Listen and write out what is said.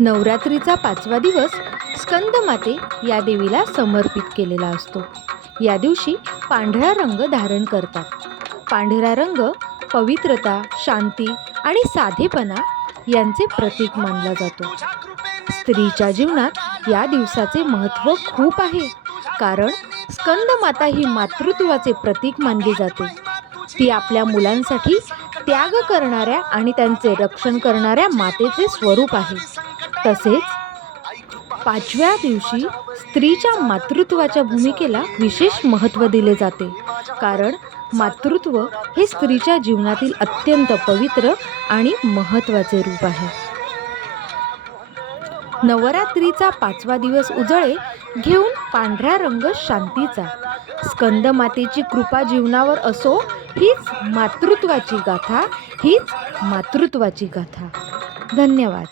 नवरात्रीचा 5वा दिवस स्कंदमाते या देवीला समर्पित केलेला असतो. या दिवशी पांढरा रंग धारण करतात. पांढरा रंग पवित्रता, शांती आणि साधेपणा यांचे प्रतीक मानला जातो. स्त्रीच्या जीवनात या दिवसाचे महत्त्व खूप आहे, कारण स्कंदमाता ही मातृत्वाचे प्रतीक मानली जाते. ती आपल्या मुलांसाठी त्याग करणाऱ्या आणि त्यांचे रक्षण करणाऱ्या मातेचे स्वरूप आहे. तसेच 5व्या दिवशी स्त्रीच्या मातृत्वाच्या भूमिकेला विशेष महत्त्व दिले जाते, कारण मातृत्व हे स्त्रीच्या जीवनातील अत्यंत पवित्र आणि महत्त्वाचे रूप आहे. नवरात्रीचा 5वा दिवस उजळे घेऊन पांढरा रंग शांतीचा. स्कंदमातेची कृपा जीवनावर असो, हीच मातृत्वाची गाथा. धन्यवाद.